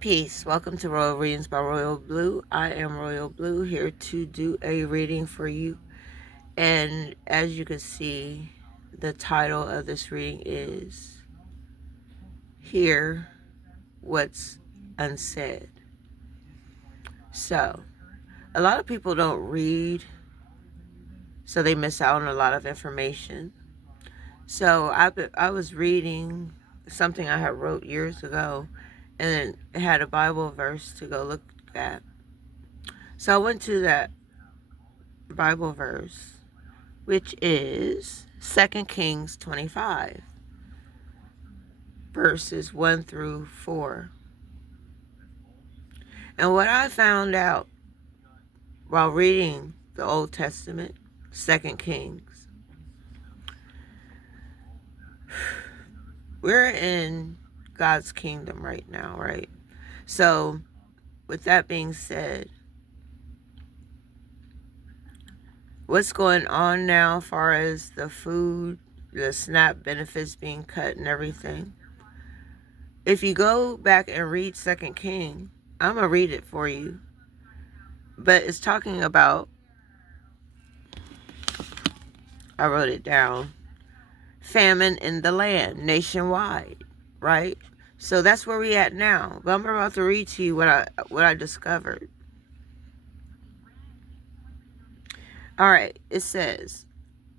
Peace. Welcome to Royal Readings by Royal Blue. I am Royal Blue, here to do a reading for you. And as you can see, the title of this reading is Hear What's Unsaid. So, a lot of people don't read, so they miss out on a lot of information. So, I was reading something I had wrote years ago, and it had a Bible verse to go look at. So, I went to that Bible verse, which is 2 Kings 25, verses 1 through 4. And what I found out while reading the Old Testament, 2 Kings, we're in God's kingdom right now, right? So, with that being said, what's going on now as far as the food, the SNAP benefits being cut and everything? If you go back and read 2 King, I'm going to read it for you. But it's talking about, I wrote it down, famine in the land nationwide, right? So that's where we at now. But I'm about to read to you what I discovered. All right, it says,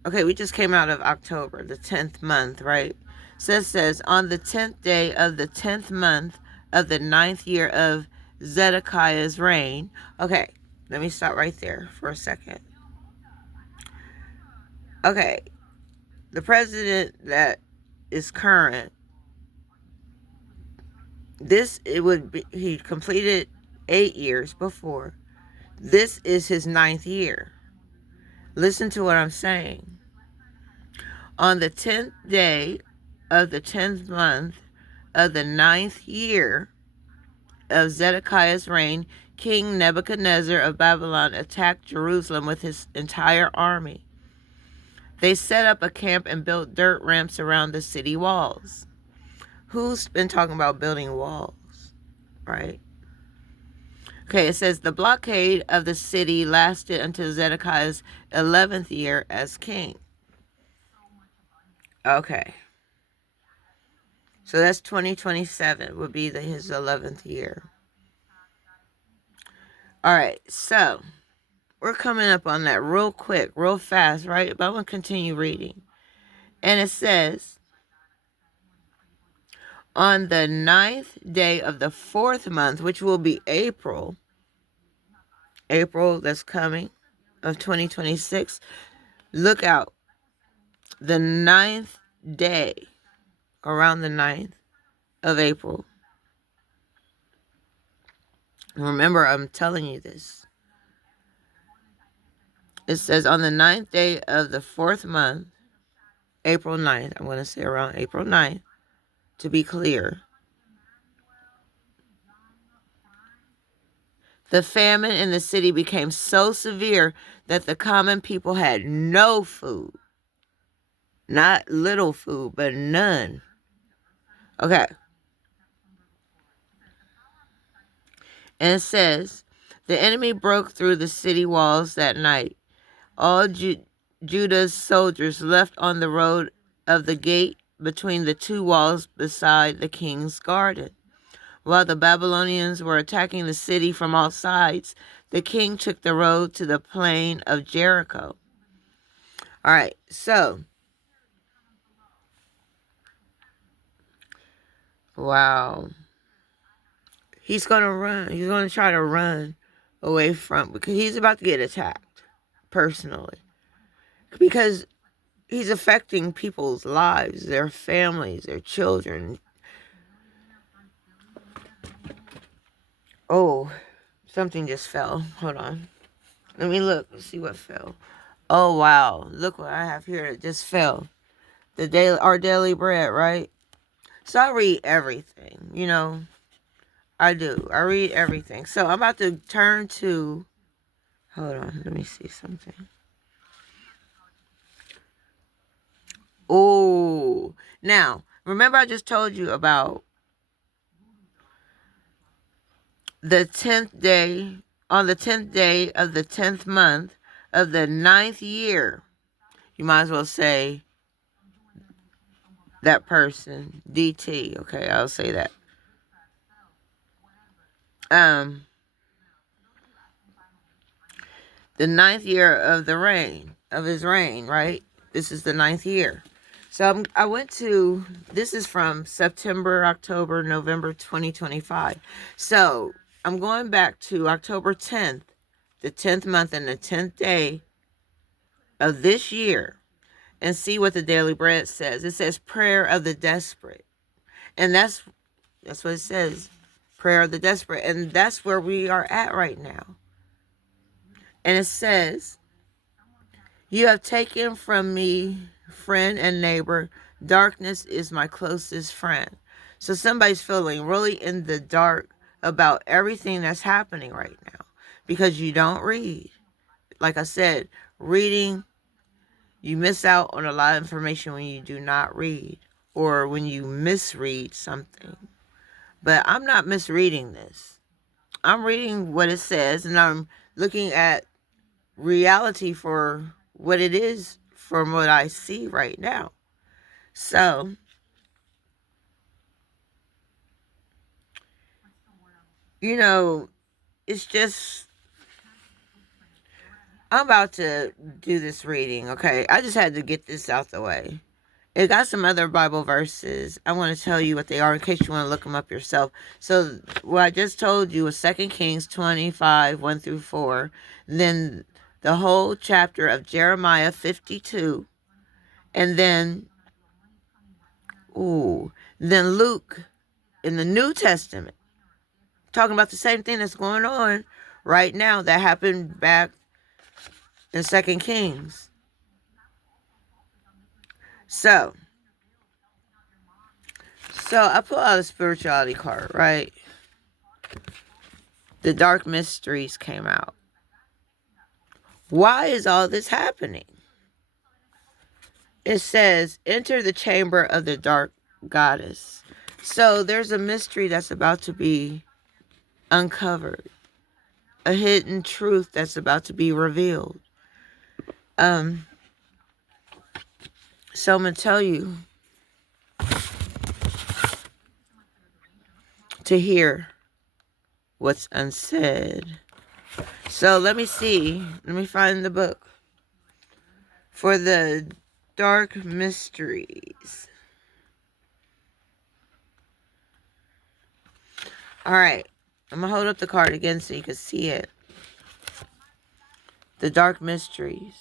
okay, we just came out of October, the 10th month, right? So it says, on the 10th day of the 10th month of the 9th year of Zedekiah's reign. Okay, let me stop right there for a second. Okay, the president that is current, he completed 8 years before. This is his 9th year. Listen to what I'm saying. On the 10th day of the 10th month of the 9th year of Zedekiah's reign, King Nebuchadnezzar of Babylon attacked Jerusalem with his entire army. They set up a camp and built dirt ramps around the city walls. Who's been talking about building walls, right? Okay, it says the blockade of the city lasted until Zedekiah's 11th year as king. Okay. So that's 2027 would be his 11th year. All right, so we're coming up on that real quick, real fast, right? But I'm going to continue reading. And it says, on the 9th day of the 4th month, which will be April that's coming, of 2026, look out. The 9th day, around the 9th of April. Remember, I'm telling you this. It says on the 9th day of the 4th month, April 9th, I'm going to say around April 9th, to be clear. The famine in the city became so severe that the common people had no food. Not little food, but none. Okay. And it says, the enemy broke through the city walls that night. All Judah's soldiers left on the road of the gate between the two walls beside the king's garden. While the Babylonians were attacking the city from all sides, the king took the road to the plain of Jericho. All right, so, wow. He's going to run. He's going to try to run away from, because he's about to get attacked personally. Because he's affecting people's lives, their families, their children. Oh, something just fell. Hold on. Let me look. Let's see what fell. Oh, wow. Look what I have here that just fell. Our daily bread, right? So I read everything, you know. I do. I read everything. So I'm about to turn to, hold on. Let me see something. Oh, now, remember I just told you about the 10th day, on the 10th day of the 10th month of the 9th year. You might as well say that person, DT. Okay, I'll say that. The 9th year of the reign, of his reign, right? This is the 9th year. So I went to, this is from September, October, November 2025. So I'm going back to October 10th, the 10th month and the 10th day of this year, and see what the Daily Bread says. It says prayer of the desperate. And that's what it says. Prayer of the desperate. And that's where we are at right now. And it says, you have taken from me, friend and neighbor. Darkness is my closest friend. So somebody's feeling really in the dark about everything that's happening right now because you don't read. Like I said, reading, you miss out on a lot of information when you do not read or when you misread something. But I'm not misreading this. I'm reading what it says, and I'm looking at reality for what it is from what I see right now. So, you know, it's just, I'm about to do this reading, okay? I just had to get this out the way. It got some other Bible verses. I want to tell you what they are in case you want to look them up yourself. So what I just told you was 2 Kings 25, 1 through 4. Then the whole chapter of Jeremiah 52. And then Luke in the New Testament. Talking about the same thing that's going on right now that happened back in 2 Kings. So I pull out a spirituality card, right? The Dark Mysteries came out. Why is all this happening? It says, enter the chamber of the dark goddess. So there's a mystery that's about to be uncovered. A hidden truth that's about to be revealed. So I'm going to tell you to hear what's unsaid. So let me see. Let me find the book for the Dark Mysteries. All right. I'm going to hold up the card again so you can see it. The Dark Mysteries.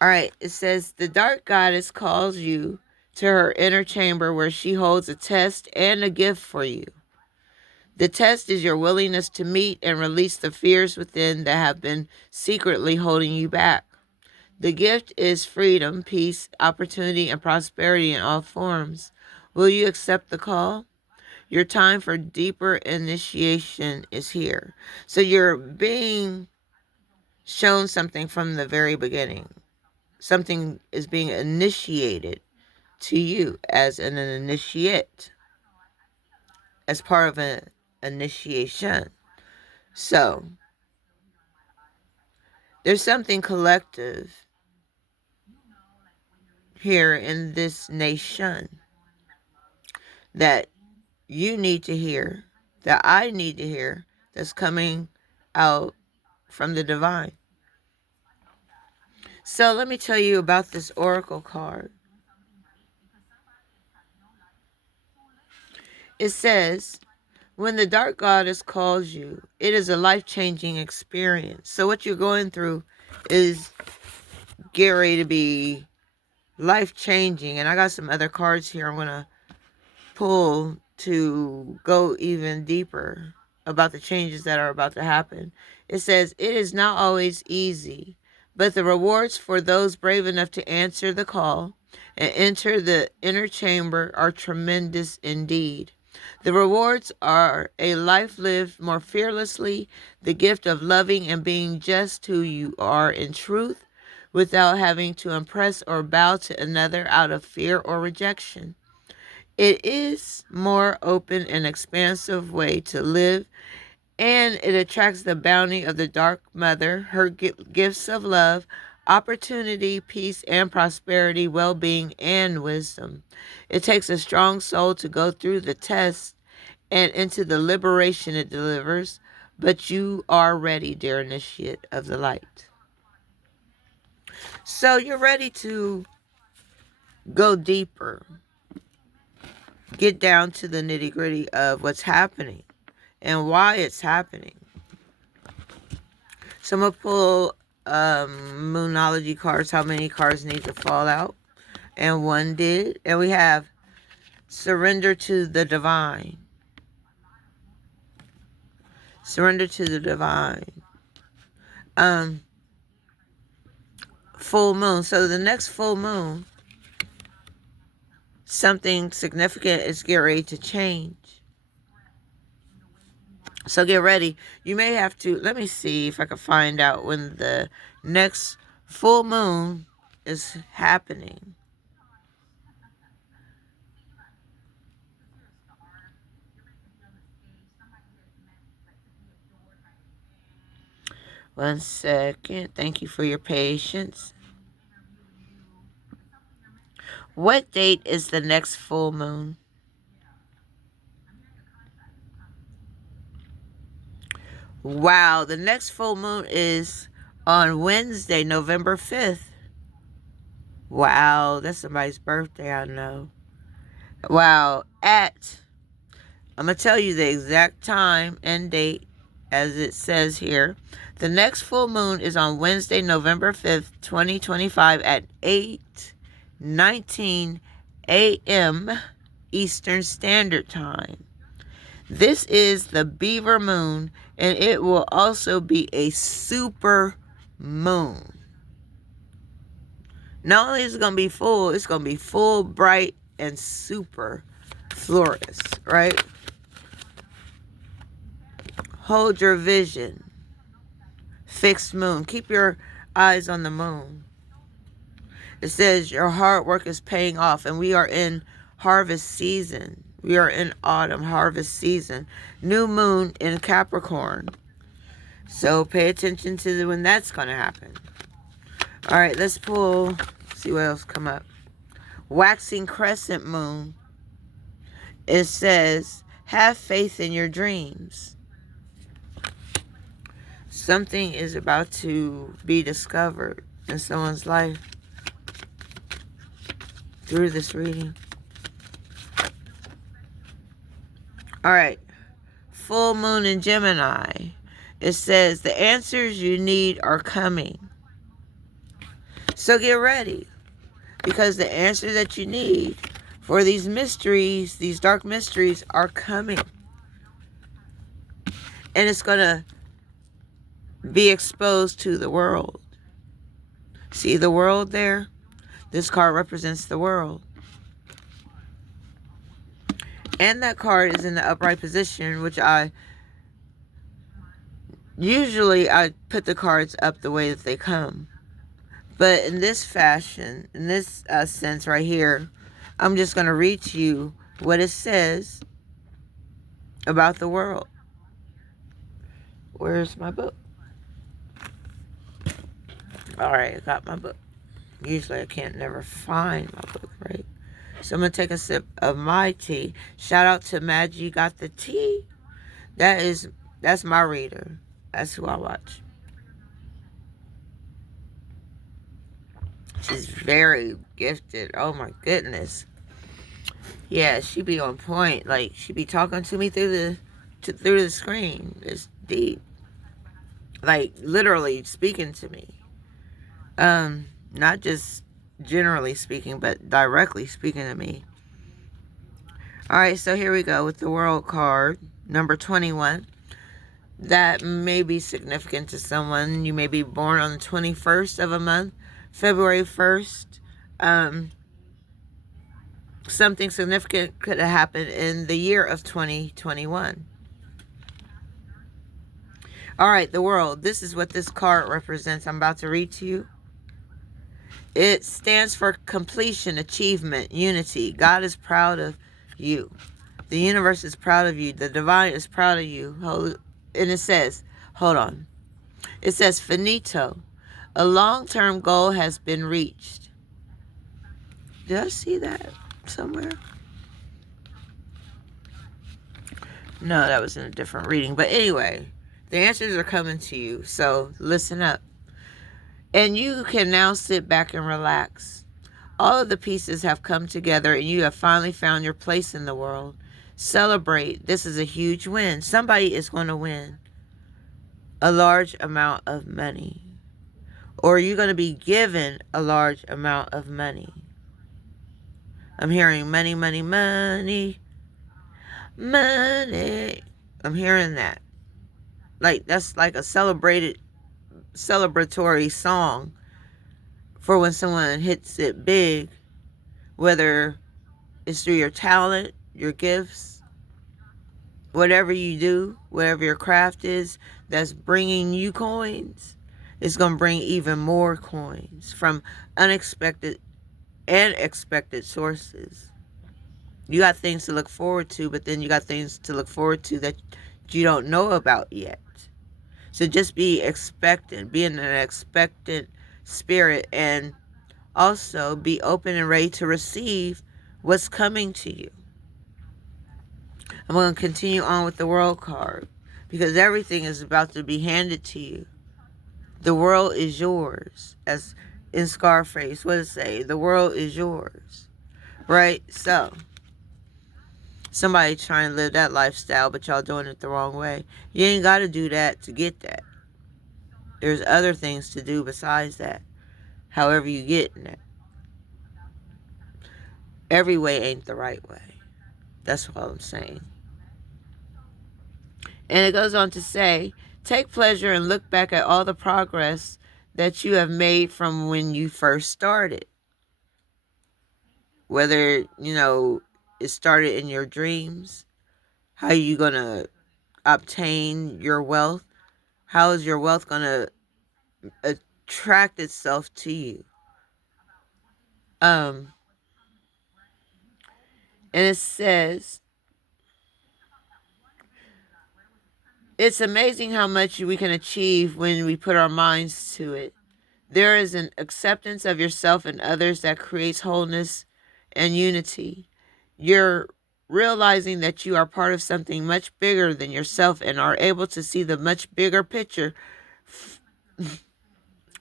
All right. It says, the Dark Goddess calls you to her inner chamber where she holds a test and a gift for you. The test is your willingness to meet and release the fears within that have been secretly holding you back. The gift is freedom, peace, opportunity, and prosperity in all forms. Will you accept the call? Your time for deeper initiation is here. So you're being shown something from the very beginning. Something is being initiated to you as an initiate, as part of an initiation. So there's something collective here in this nation that you need to hear, that I need to hear, that's coming out from the divine. So let me tell you about this oracle card. It says, when the dark goddess calls you, it is a life-changing experience. So what you're going through is get ready to be life-changing. And I got some other cards here I'm going to pull to go even deeper about the changes that are about to happen. It says, it is not always easy, but the rewards for those brave enough to answer the call and enter the inner chamber are tremendous indeed. The rewards are a life lived more fearlessly, the gift of loving and being just who you are in truth, without having to impress or bow to another out of fear or rejection. It is more open and expansive way to live, and it attracts the bounty of the Dark Mother, her gifts of love, opportunity, peace, and prosperity, well-being, and wisdom. It takes a strong soul to go through the test and into the liberation it delivers, but you are ready, dear initiate of the light. So you're ready to go deeper, get down to the nitty-gritty of what's happening and why it's happening. So I'm going to pull Moonology cards, how many cards need to fall out. And one did. And we have Surrender to the Divine. Surrender to the Divine. Full moon. So the next full moon, something significant is getting ready to change. So get ready. You may have to, let me see if I can find out when the next full moon is happening. One second. Thank you for your patience. What date is the next full moon? Wow, the next full moon is on Wednesday, November 5th. Wow, that's somebody's birthday, I know. Wow, I'm going to tell you the exact time and date as it says here. The next full moon is on Wednesday, November 5th, 2025 at 8:19 a.m. Eastern Standard Time. This is the Beaver Moon, and it will also be a super moon. Not only is it going to be full, it's going to be full, bright, and super fluorescent, right? Hold your vision. Fixed moon. Keep your eyes on the moon. It says your hard work is paying off, and we are in harvest season. We are in autumn harvest season. New moon in Capricorn. So pay attention to when that's going to happen. All right, let's pull, see what else come up. Waxing crescent moon. It says, have faith in your dreams. Something is about to be discovered in someone's life through this reading. All right. Full moon in Gemini. It says the answers you need are coming. So get ready, because the answers that you need for these mysteries, these dark mysteries, are coming. And it's going to be exposed to the world. See the world there? This card represents the world. And that card is in the upright position, which usually I put the cards up the way that they come. But in this fashion, in this sense right here, I'm just going to read to you what it says about the world. Where's my book? All right, I got my book. Usually I can't never find my book, right? So I'm going to take a sip of my tea. Shout out to Maggie Got the Tea. That's my reader. That's who I watch. She's very gifted. Oh my goodness. Yeah, she be on point. Like, she be talking to me through the screen. It's deep. Like, literally speaking to me. Not just generally speaking, but directly speaking to me. All right, so here we go with the World card, number 21. That may be significant to someone. You may be born on the 21st of a month, February 1st. Something significant could have happened in the year of 2021. All right, the World. This is what this card represents. I'm about to read to you. It stands for completion, achievement, unity. God is proud of You. The universe is proud of you. The divine is proud of you. And it says, hold on. It says, finito. A long-term goal has been reached. Did I see that somewhere? No, that was in a different reading. But anyway, the answers are coming to you. So listen up. And you can now sit back and relax. All of the pieces have come together and you have finally found your place in the world. Celebrate. This is a huge win. Somebody is going to win a large amount of money. Or you're going to be given a large amount of money. I'm hearing money, money, money, money. I'm hearing that. Like, that's like a celebratory song for when someone hits it big, whether it's through your talent, your gifts, whatever you do, whatever your craft is that's bringing you coins. It's going to bring even more coins from unexpected and expected sources. You got things to look forward to, but then you got things to look forward to that you don't know about yet. So just be expectant, be in an expectant spirit, and also be open and ready to receive what's coming to you. I'm going to continue on with the world card because everything is about to be handed to you. The world is yours. As in Scarface, what does it say? The world is yours. Right? So, somebody trying to live that lifestyle, but y'all doing it the wrong way. You ain't got to do that to get that. There's other things to do besides that. However you get in it. Every way ain't the right way. That's what I'm saying. And it goes on to say, take pleasure and look back at all the progress that you have made from when you first started. Whether, it started in your dreams, how you going to obtain your wealth, how is your wealth going to attract itself to you. And it says, it's amazing how much we can achieve when we put our minds to it. There is an acceptance of yourself and others that creates wholeness and unity. You're realizing that you are part of something much bigger than yourself and are able to see the much bigger picture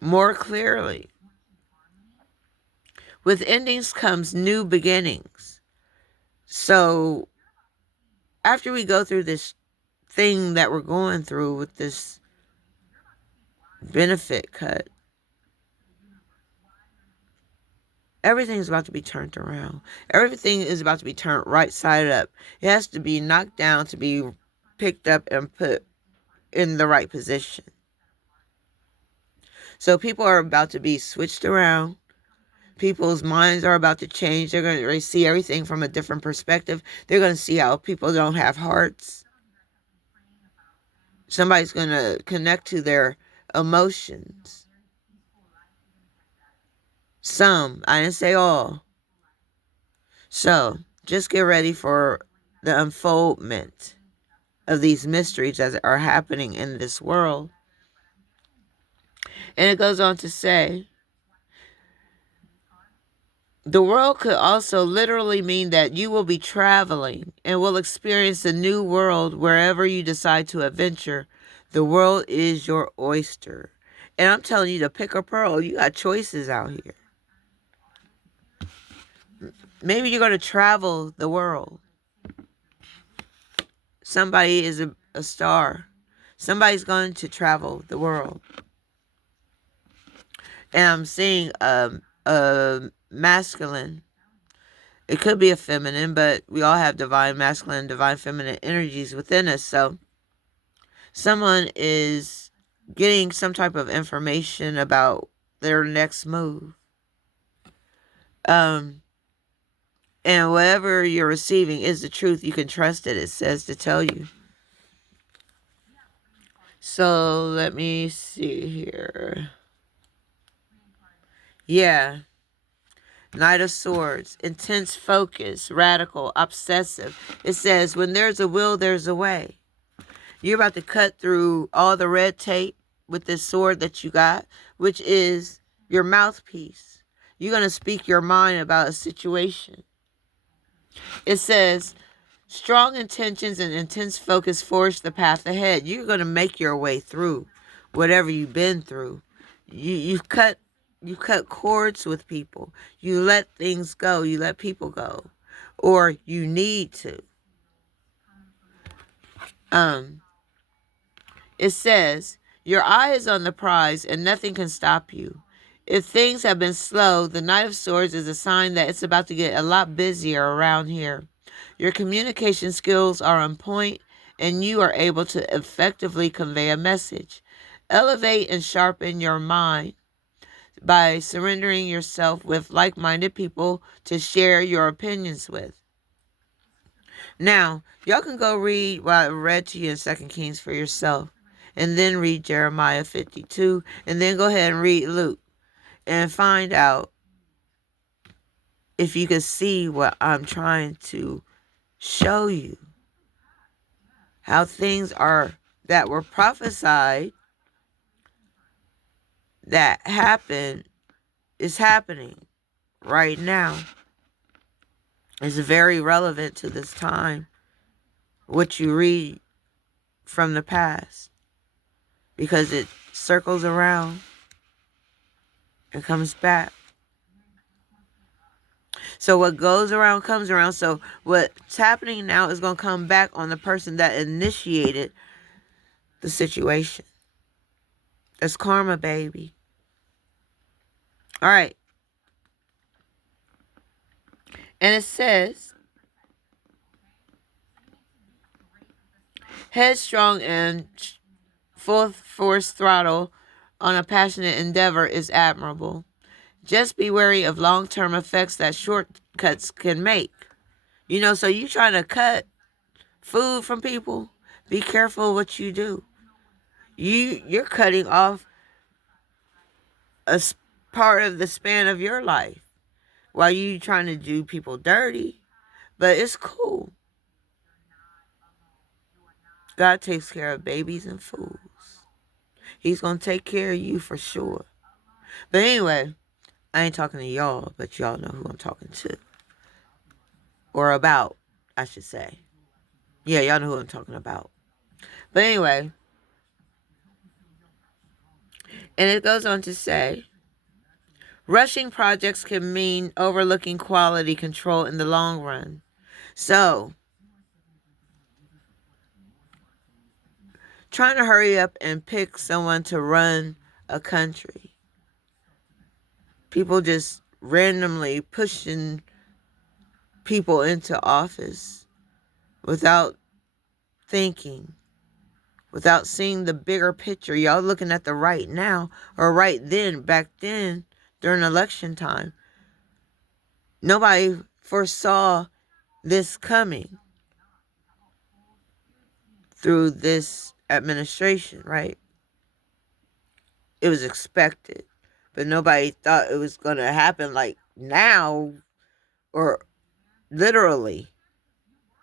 more clearly. With endings comes new beginnings. So after we go through this thing that we're going through with this benefit cut, everything's about to be turned around. Everything is about to be turned right side up. It has to be knocked down to be picked up and put in the right position. So people are about to be switched around. People's minds are about to change. They're going to see everything from a different perspective. They're going to see how people don't have hearts. Somebody's going to connect to their emotions. Some, I didn't say all. So just get ready for the unfoldment of these mysteries that are happening in this world. And it goes on to say, the world could also literally mean that you will be traveling and will experience a new world wherever you decide to adventure. The world is your oyster. And I'm telling you to pick a pearl. You got choices out here. Maybe you're going to travel the world. Somebody is a star. Somebody's going to travel the world. And I'm seeing a masculine. It could be a feminine, but we all have divine masculine, divine feminine energies within us. So someone is getting some type of information about their next move. And whatever you're receiving is the truth. You can trust it. It says to tell you. So let me see here. Yeah. Knight of Swords, intense focus, radical, obsessive. It says, when there's a will, there's a way. You're about to cut through all the red tape with this sword that you got, which is your mouthpiece. You're going to speak your mind about a situation. It says, strong intentions and intense focus forge the path ahead. You're going to make your way through whatever you've been through. You cut cords with people. You let things go. You let people go, or you need to. It says, your eye is on the prize and nothing can stop you. If things have been slow, the Knight of Swords is a sign that it's about to get a lot busier around here. Your communication skills are on point and you are able to effectively convey a message. Elevate and sharpen your mind by surrendering yourself with like-minded people to share your opinions with. Now, y'all can go read what I read to you in 2 Kings for yourself, and then read Jeremiah 52, and then go ahead and read Luke, and find out if you can see what I'm trying to show you. How things are that were prophesied that happen is happening right now. It's very relevant to this time, what you read from the past, because it circles around and comes back. So what goes around comes around. So what's happening now is going to come back on the person that initiated the situation. That's karma, baby. All right. And it says, headstrong and full force throttle on a passionate endeavor is admirable. Just be wary of long-term effects that shortcuts can make. You know, so you trying to cut food from people, be careful what you do. You're cutting off a part of the span of your life while you trying to do people dirty. But it's cool. God takes care of babies and fools. He's going to take care of you for sure. But anyway, I ain't talking to y'all, but y'all know who I'm talking to. Or about, I should say. Yeah, y'all know who I'm talking about. But anyway, and it goes on to say, rushing projects can mean overlooking quality control in the long run. So, trying to hurry up and pick someone to run a country. People just randomly pushing people into office without thinking, without seeing the bigger picture. Y'all looking at the right now, or right then, back then, during election time. Nobody foresaw this coming through this administration, right? It was expected, but nobody thought it was going to happen like now, or literally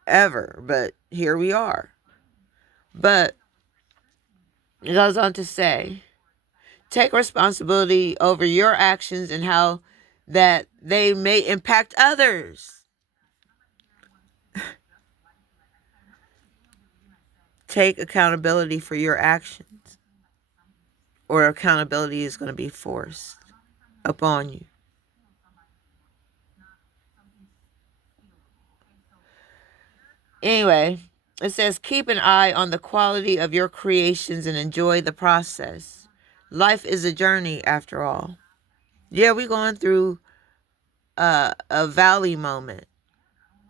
ever. But here we are. But it goes on to say, take responsibility over your actions and how that they may impact others. Take accountability for your actions, or accountability is going to be forced upon you. Anyway, it says, keep an eye on the quality of your creations and enjoy the process. Life is a journey, after all. Yeah, we're going through a valley moment.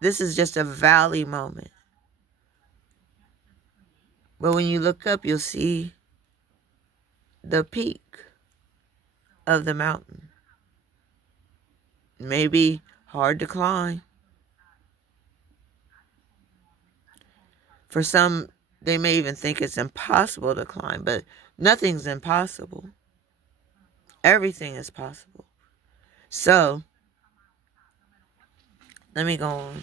This is just a valley moment. But when you look up, you'll see the peak of the mountain. Maybe hard to climb. For some, they may even think it's impossible to climb, but nothing's impossible. Everything is possible. So, Let me go on.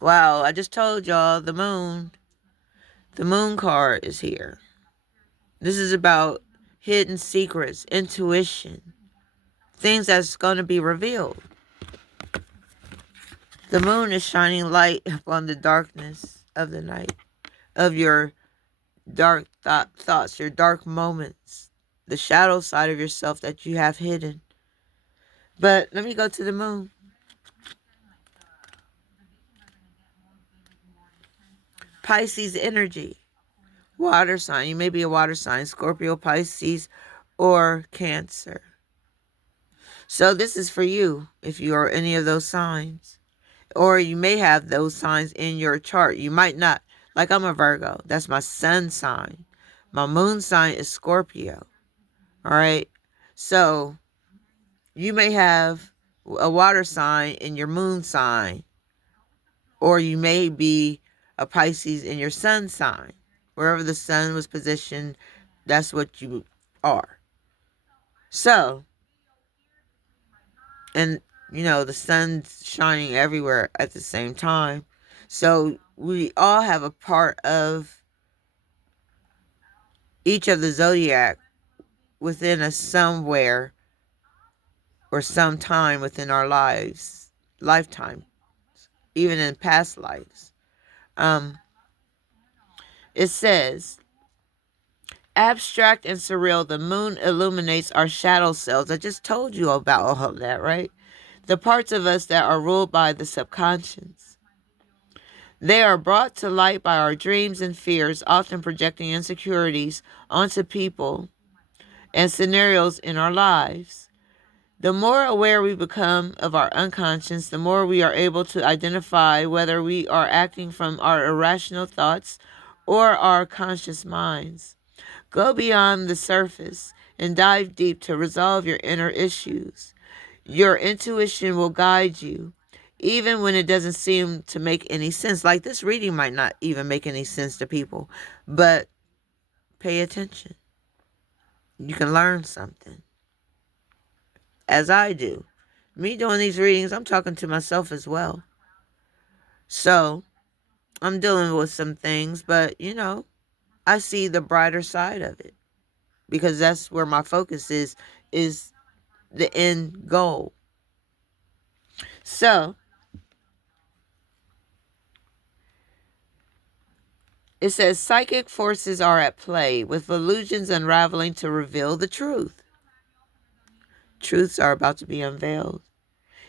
Wow, I just told y'all the moon. The moon card is here. This is about hidden secrets, intuition, things that's going to be revealed. The moon is shining light upon the darkness of the night, of your dark thoughts, your dark moments, the shadow side of yourself that you have hidden. But let me go to the moon. Pisces energy. Water sign. You may be a water sign, Scorpio, Pisces, or Cancer. So this is for you if you are any of those signs. Or you may have those signs in your chart. You might not. Like I'm a Virgo. That's my sun sign. My moon sign is Scorpio. All right. So you may have a water sign in your moon sign. Or you may be a Pisces in your sun sign. Wherever the sun was positioned, that's what you are. So, and the sun's shining everywhere at the same time. So we all have a part of each of the zodiac within us somewhere or sometime within our lifetime, even in past lives. It says, abstract and surreal, the moon illuminates our shadow selves. I just told you about all of that, right? The parts of us that are ruled by the subconscious. They are brought to light by our dreams and fears, often projecting insecurities onto people and scenarios in our lives. The more aware we become of our unconscious, the more we are able to identify whether we are acting from our irrational thoughts or our conscious minds. Go beyond the surface and dive deep to resolve your inner issues. Your intuition will guide you, even when it doesn't seem to make any sense. Like this reading might not even make any sense to people, but pay attention. You can learn something, as I do. Me doing these readings, I'm talking to myself as well. So, I'm dealing with some things, but I see the brighter side of it because that's where my focus is the end goal. So, it says psychic forces are at play with illusions unraveling to reveal the truth. Truths are about to be unveiled.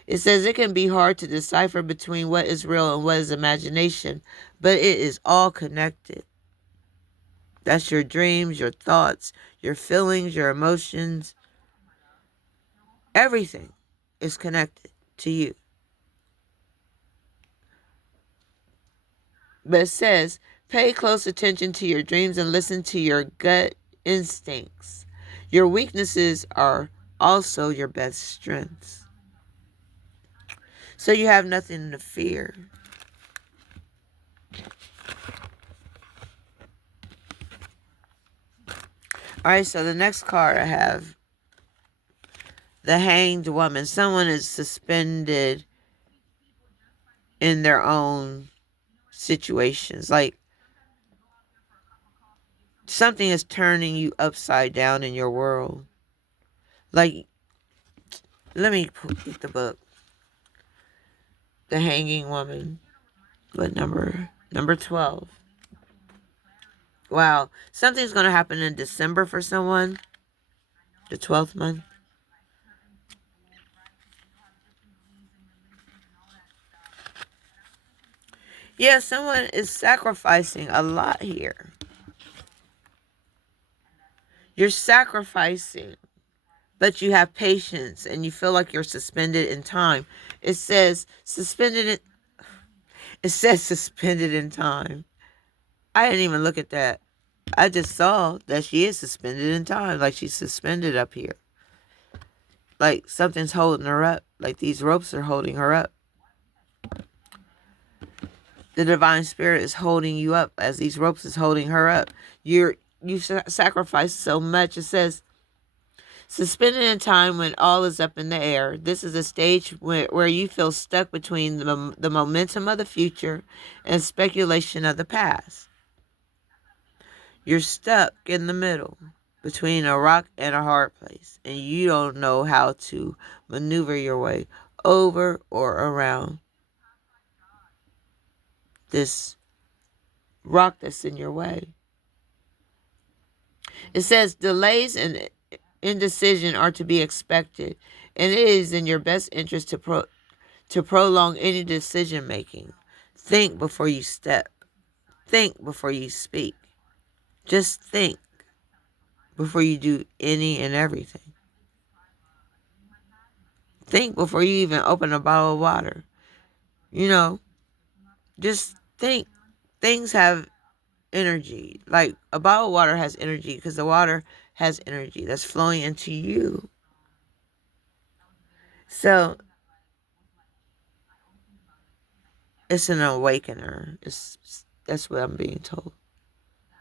It says it can be hard to decipher between what is real and what is imagination, but it is all connected. That's your dreams, your thoughts, your feelings, your emotions. Everything is connected to you. But it says, pay close attention to your dreams and listen to your gut instincts. Your weaknesses are also your best strengths. So you have nothing to fear. All right, so the next card I have, the Hanged Woman. Someone is suspended in their own situations. Like something is turning you upside down in your world. Like, let me get the book. The Hanging Woman. What number? Number 12. Wow. Something's going to happen in December for someone. The 12th month. Yeah, someone is sacrificing a lot here. You're sacrificing, but you have patience and you feel like you're suspended in time. It says suspended in time. I didn't even look at that. I just saw that she is suspended in time, like she's suspended up here. Like something's holding her up, like these ropes are holding her up. The divine spirit is holding you up as these ropes is holding her up. You sacrificed so much. It says, Suspended in time when all is up in the air. This is a stage where you feel stuck between the momentum of the future and speculation of the past. You're stuck in the middle between a rock and a hard place, and you don't know how to maneuver your way over or around this rock that's in your way. It says delays and indecision are to be expected, and it is in your best interest to prolong any decision making. Think before you step. Think before you speak. Just think before you do any and everything. Think before you even open a bottle of water. You know, just think. Things have energy. Like a bottle of water has energy because the water has energy that's flowing into you. So it's an awakener. That's what I'm being told.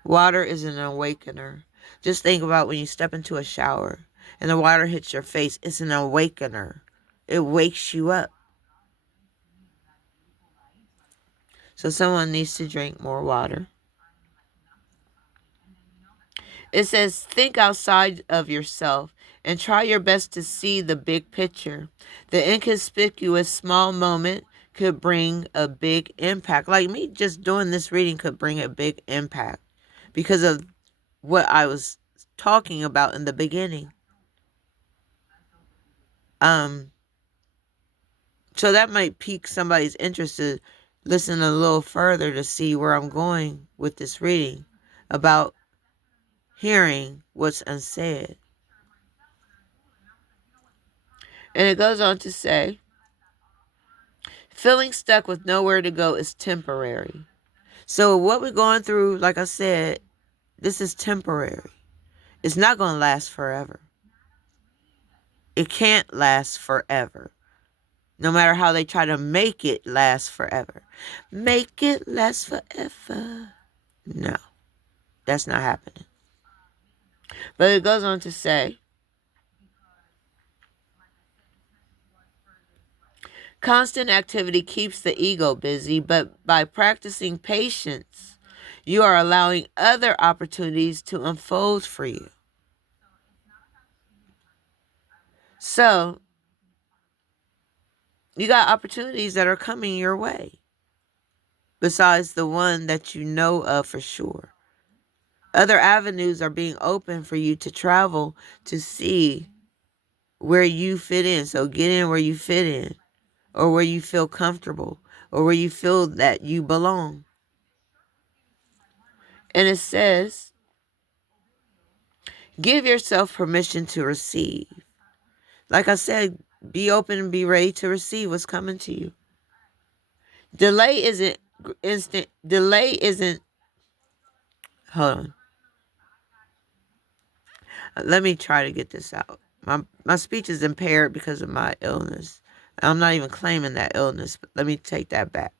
Water is an awakener. Just think about when you step into a shower and the water hits your face. It's an awakener. It wakes you up. So someone needs to drink more water. It says, think outside of yourself and try your best to see the big picture. The inconspicuous small moment could bring a big impact. Like me just doing this reading could bring a big impact because of what I was talking about in the beginning. So that might pique somebody's interest to listen a little further to see where I'm going with this reading about hearing what's unsaid. And it goes on to say, feeling stuck with nowhere to go is temporary. So what we're going through, like I said, this is temporary. It's not going to last forever. It can't last forever. No matter how they try to make it last forever. Make it last forever. No, that's not happening. But it goes on to say, constant activity keeps the ego busy, but by practicing patience, you are allowing other opportunities to unfold for you. So, you got opportunities that are coming your way, besides the one that you know of for sure. Other avenues are being opened for you to travel to see where you fit in. So, get in where you fit in, or where you feel comfortable, or where you feel that you belong. And it says, give yourself permission to receive. Like I said, be open and be ready to receive what's coming to you. Delay isn't instant. Delay isn't. Hold on. Let me try to get this out. My speech is impaired because of my illness. I'm not even claiming that illness, but let me take that back.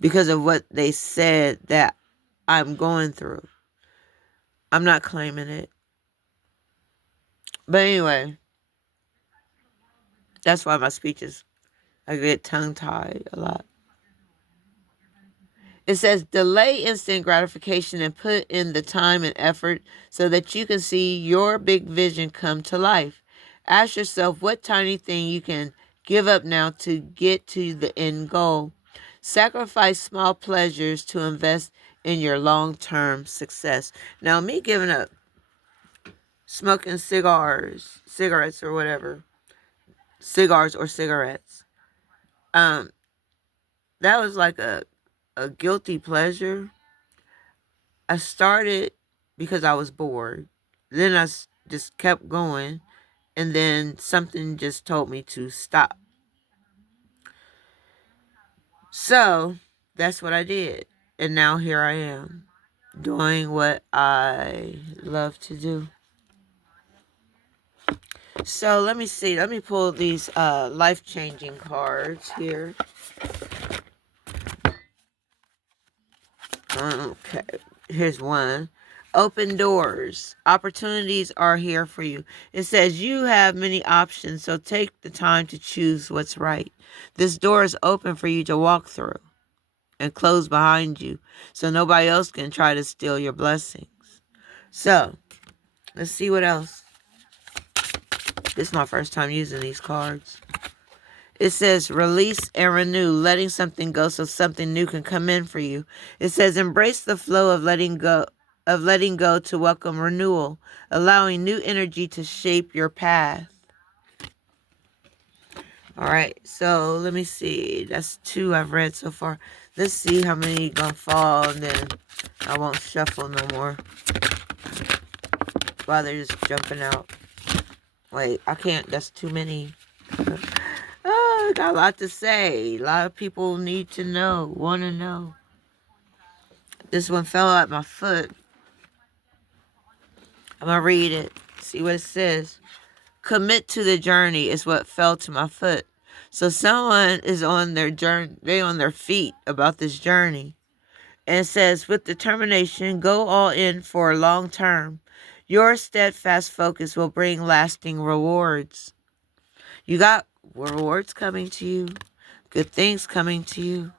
Because of what they said that I'm going through. I'm not claiming it. But anyway, that's why my speech is, I get tongue-tied a lot. It says, delay instant gratification and put in the time and effort so that you can see your big vision come to life. Ask yourself what tiny thing you can give up now to get to the end goal. Sacrifice small pleasures to invest in your long-term success. Now, me giving up smoking cigarettes or whatever, cigars or cigarettes, that was like a guilty pleasure. I started because I was bored. Then I just kept going, and then something just told me to stop. So that's what I did. And now here I am, doing what I love to do. So let me see. Let me pull these life-changing cards here. Okay, here's one. Open doors. Opportunities are here for you. It says you have many options, so take the time to choose what's right. This door is open for you to walk through and close behind you so nobody else can try to steal your blessings. So, let's see what else. This is my first time using these cards. It says release and renew, letting something go so something new can come in for you. It says embrace the flow of letting go to welcome renewal, allowing new energy to shape your path. All right, so let me see. That's 2 I've read so far. Let's see how many gonna fall, and then I won't shuffle no more while they're just jumping out. Wait, I can't. That's too many. Oh, I got a lot to say. A lot of people need to know, want to know. This one fell at my foot. I'm going to read it. See what it says. Commit to the journey is what fell to my foot. So someone is on their journey. They on their feet about this journey. And it says, with determination, go all in for a long term. Your steadfast focus will bring lasting rewards. You got rewards coming to you. Good things coming to you.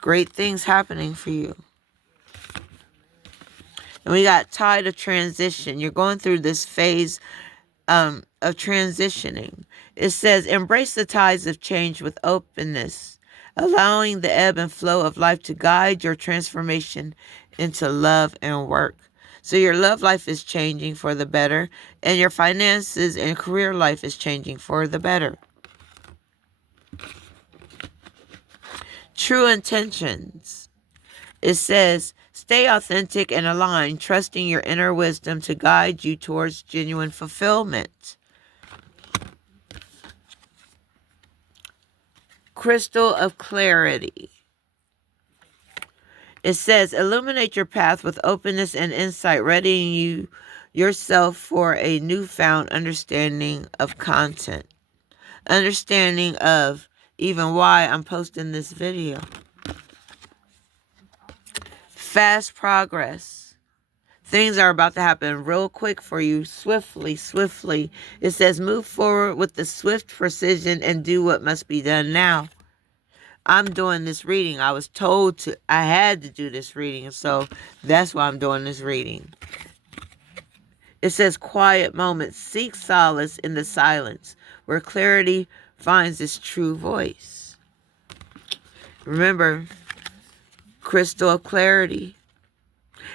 Great things happening for you. And we got tide of transition. You're going through this phase of transitioning. It says, embrace the tides of change with openness, allowing the ebb and flow of life to guide your transformation into love and work. So your love life is changing for the better, and your finances and career life is changing for the better. True intentions. It says, stay authentic and aligned, trusting your inner wisdom to guide you towards genuine fulfillment. Crystal of clarity. It says, illuminate your path with openness and insight, readying you yourself for a newfound understanding of content. Understanding of even why I'm posting this video. Fast progress. Things are about to happen real quick for you, swiftly. It says, move forward with the swift precision and do what must be done now. I'm doing this reading. I was told I had to do this reading, so that's why I'm doing this reading. It says, quiet moments. Seek solace in the silence, where clarity finds its true voice. Remember, crystal of clarity.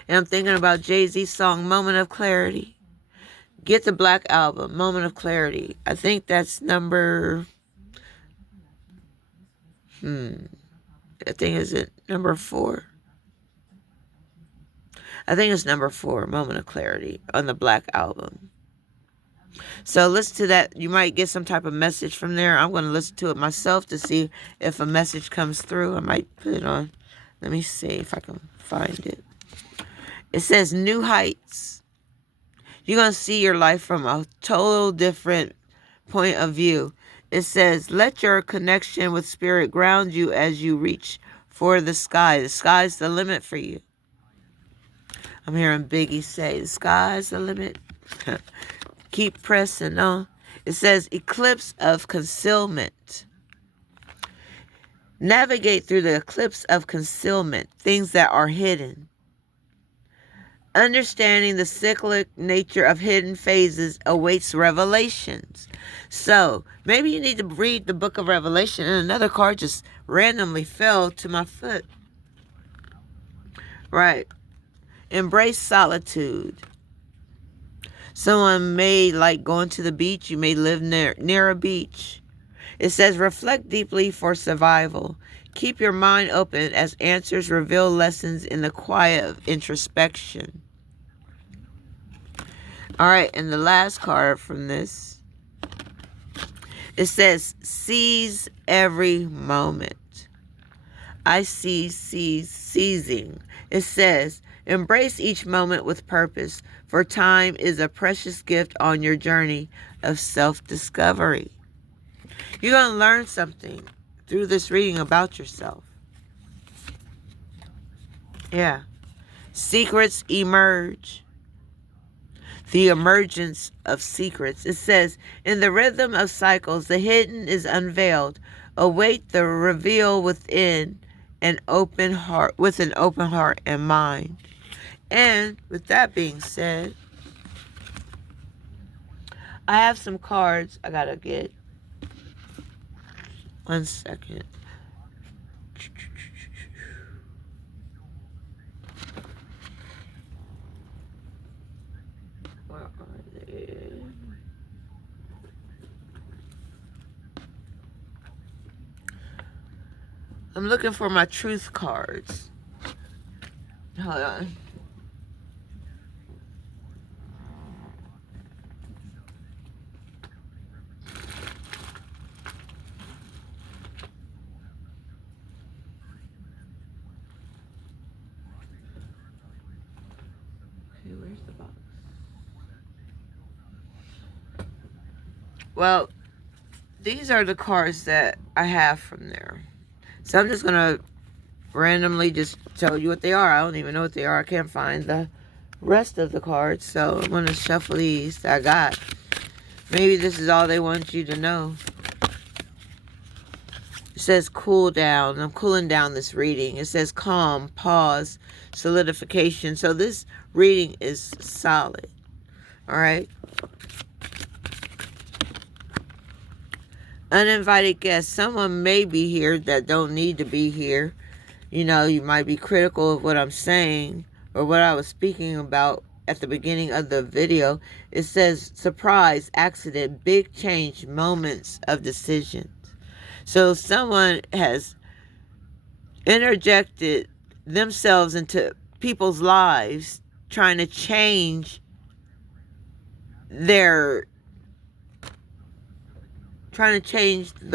And I'm thinking about Jay-Z's song, Moment of Clarity. Get the Black Album, Moment of Clarity. I think that's number... I think is it number 4? I think it's number 4, Moment of Clarity, on the Black Album. So listen to that. You might get some type of message from there. I'm going to listen to it myself to see if a message comes through. I might put it on. Let me see if I can find it. It says new heights. You're going to see your life from a total different point of view. It says, let your connection with spirit ground you as you reach for the sky. The sky's the limit for you. I'm hearing Biggie say, the sky's the limit. Keep pressing on. It says, eclipse of concealment. Navigate through the eclipse of concealment, things that are hidden. Understanding the cyclic nature of hidden phases awaits revelations. So, maybe you need to read the book of Revelation, and another card just randomly fell to my foot. Right. Embrace solitude. Someone may like going to the beach. You may live near a beach. It says, reflect deeply for survival. Keep your mind open as answers reveal lessons in the quiet of introspection. All right, and the last card from this, it says, seize every moment. I seizing. It says, embrace each moment with purpose, for time is a precious gift on your journey of self-discovery. You're going to learn something through this reading about yourself. Yeah. Secrets emerge. The emergence of secrets. It says, in the rhythm of cycles, the hidden is unveiled. Await the reveal within an open heart, with an open heart and mind. And with that being said, I have some cards I gotta get. 1 second. Where are they? I'm looking for my truth cards. Hold on. Okay, where's the box? Well, these are the cards that I have from there. So I'm just going to randomly just tell you what they are. I don't even know what they are. I can't find the rest of the cards. So I'm going to shuffle these that I got. Maybe this is all they want you to know. It says cool down. I'm cooling down this reading. It says calm, pause, solidification. So this reading is solid. All right. Uninvited guests. Someone may be here that don't need to be here. You know, you might be critical of what I'm saying or what I was speaking about at the beginning of the video. It says surprise, accident, big change, moments of decisions. So someone has interjected themselves into people's lives trying to change the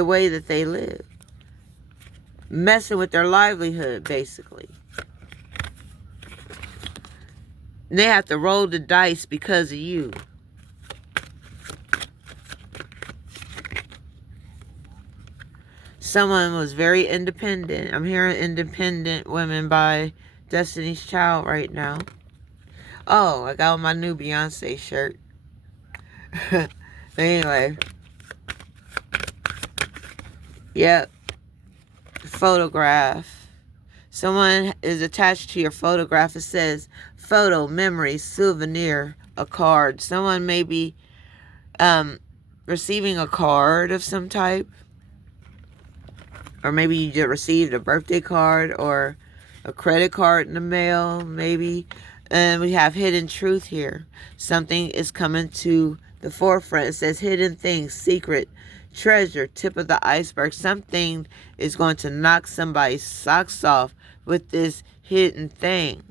way that they live. Messing with their livelihood, basically. And they have to roll the dice because of you. Someone was very independent. I'm hearing Independent Women by Destiny's Child right now. Oh, I got on my new Beyonce shirt. Anyway. Yep. Photograph. Someone is attached to your photograph. It says photo, memory, souvenir, a card. Someone may be receiving a card of some type. Or maybe you just received a birthday card or a credit card in the mail, maybe. And we have hidden truth here. Something is coming to the forefront. It says hidden things, secret, treasure, tip of the iceberg. Something is going to knock somebody's socks off with this hidden thing.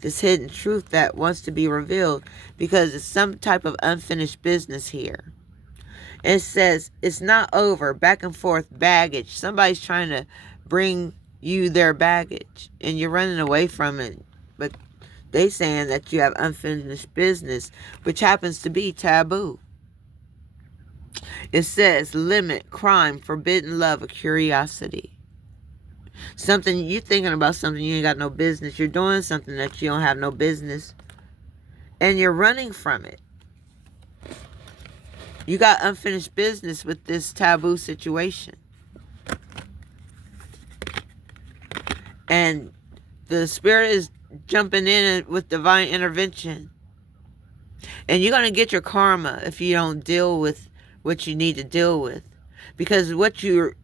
This hidden truth that wants to be revealed because it's some type of unfinished business here. It says it's not over, back and forth, baggage. Somebody's trying to bring you their baggage and you're running away from it. But they saying that you have unfinished business, which happens to be taboo. It says limit, crime, forbidden love, or curiosity. Something, you thinking about something you ain't got no business. You're doing something that you don't have no business. And you're running from it. You got unfinished business with this taboo situation. And the spirit is jumping in with divine intervention. And you're going to get your karma if you don't deal with what you need to deal with. Because what your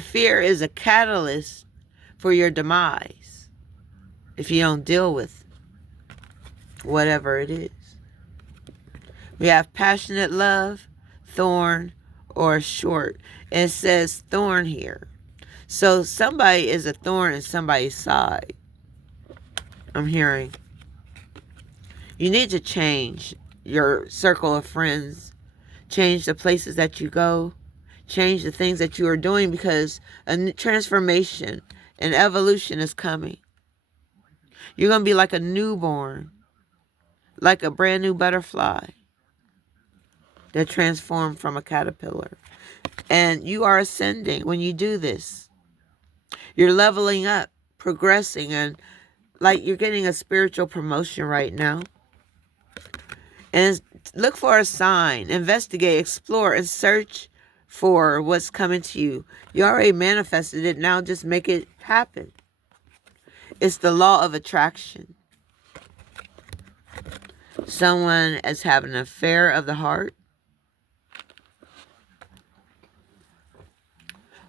fear is a catalyst for your demise. If you don't deal with whatever it is. We have passionate love, thorn, or short. And it says thorn here. So somebody is a thorn in somebody's side. I'm hearing. You need to change your circle of friends. Change the places that you go. Change the things that you are doing because a transformation and evolution is coming. You're going to be like a newborn. Like a brand new butterfly that transformed from a caterpillar. And you are ascending when you do this. You're leveling up, progressing, and like you're getting a spiritual promotion right now. And look for a sign, investigate, explore, and search for what's coming to you. You already manifested it. Now just make it happen. It's the law of attraction. Someone is having an affair of the heart.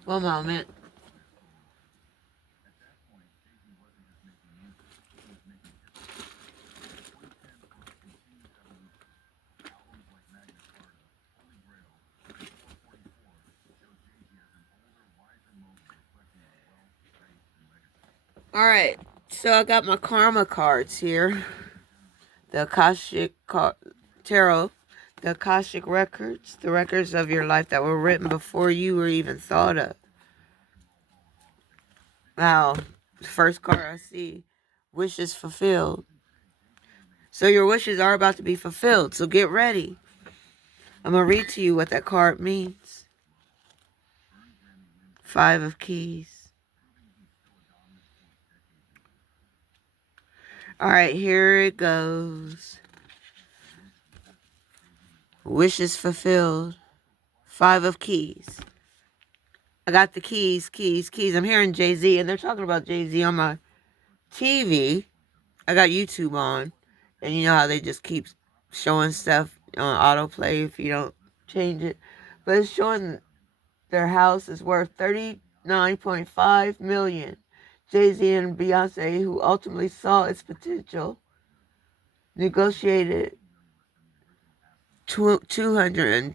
One moment. All right. So I got my karma cards here. The Akashic Tarot, the Akashic records, the records of your life that were written before you were even thought of. Wow. The first card I see, wishes fulfilled. So your wishes are about to be fulfilled. So get ready. I'm going to read to you what that card means. 5 of Keys. All right, here it goes. Wishes fulfilled. 5 of Keys. I got the keys. I'm hearing Jay-Z, and they're talking about Jay-Z on my TV. I got YouTube on, and you know how they just keep showing stuff on autoplay if you don't change it. But it's showing their house is worth $39.5 million. Jay-Z and Beyonce, who ultimately saw its potential, negotiated $252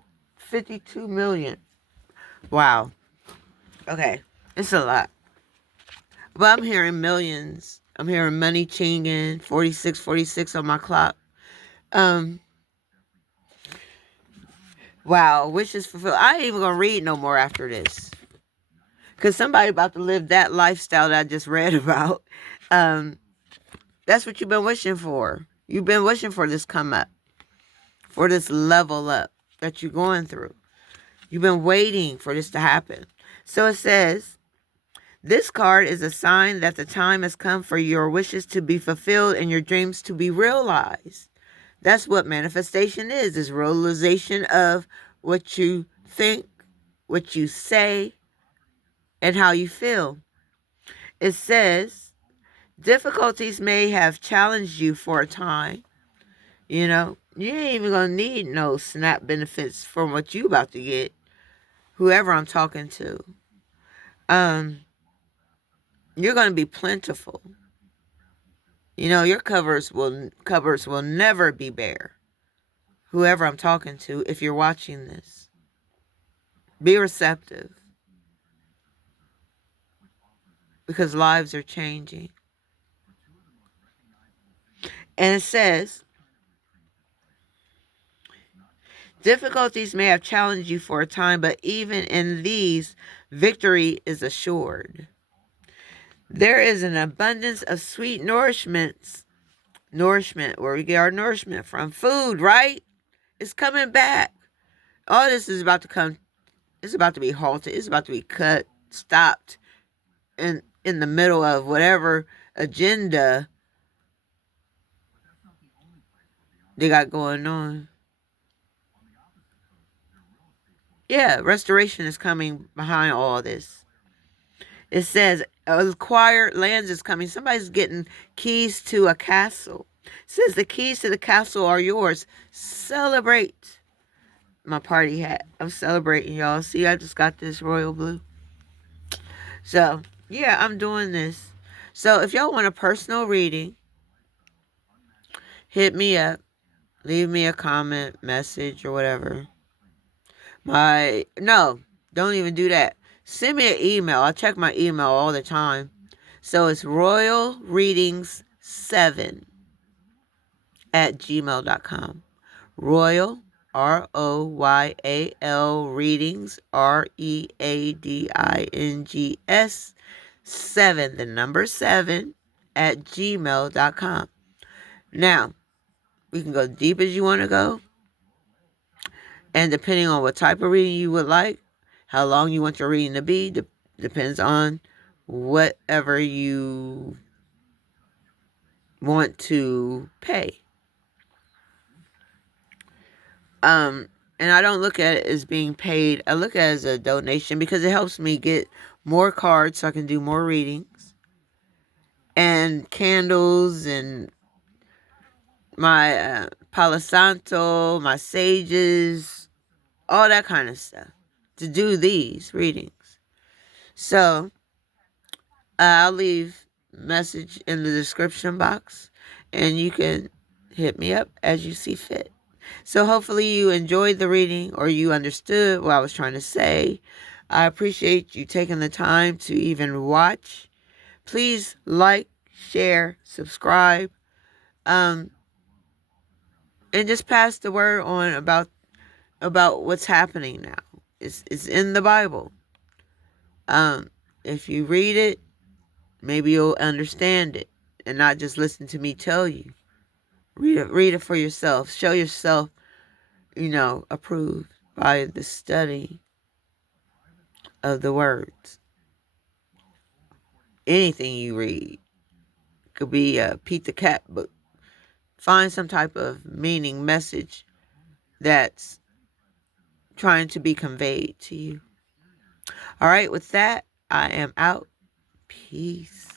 million. Wow. Okay, it's a lot. But I'm hearing millions. I'm hearing money chinging, 46 on my clock. Wow, wishes fulfilled. I ain't even gonna read no more after this. Cause somebody about to live that lifestyle that I just read about. That's what you've been wishing for. You've been wishing for this come up. For this level up that you're going through. You've been waiting for this to happen. So it says, this card is a sign that the time has come for your wishes to be fulfilled and your dreams to be realized. That's what manifestation is realization of what you think, what you say, and how you feel. It says, difficulties may have challenged you for a time. You know, you ain't even going to need no SNAP benefits from what you about to get, whoever I'm talking to. You're going to be plentiful. You know, your cupboards will never be bare. Whoever I'm talking to, if you're watching this, be receptive. Because lives are changing. And it says, difficulties may have challenged you for a time, but even in these, victory is assured. There is an abundance of sweet nourishment, where we get our nourishment from. Food, right? It's coming back. All this is about to come. It's about to be halted. It's about to be cut, stopped, in the middle of whatever agenda they got going on. Yeah, restoration is coming behind all this. It says acquired lands is coming. Somebody's getting keys to a castle. It says the keys to the castle are yours. Celebrate. My party hat. I'm celebrating, y'all. See, I just got this royal blue. So, yeah, I'm doing this. So, if y'all want a personal reading, hit me up. Leave me a comment, message, or whatever. No, don't even do that. Send me an email. I check my email all the time. So it's royalreadings7@gmail.com. Royal, ROYAL readings, READINGS 7, the number 7 @gmail.com. Now, we can go deep as you want to go. And depending on what type of reading you would like, how long you want your reading to be, depends on whatever you want to pay. And I don't look at it as being paid. I look at it as a donation because it helps me get more cards so I can do more readings, and candles, and my Palo Santo, my sages, all that kind of stuff to do these readings. So I'll leave message in the description box, and you can hit me up as you see fit. So hopefully you enjoyed the reading, or you understood what I was trying to say. I appreciate you taking the time to even watch. Please like, share, subscribe, and just pass the word on about what's happening now. It's in the Bible. If you read it, maybe you'll understand it and not just listen to me tell you. Read it for yourself. Show yourself, approved by the study of the words. Anything you read could be a Pete the Cat book. Find some type of meaning, message that's trying to be conveyed to you. All right, with that, I am out. Peace.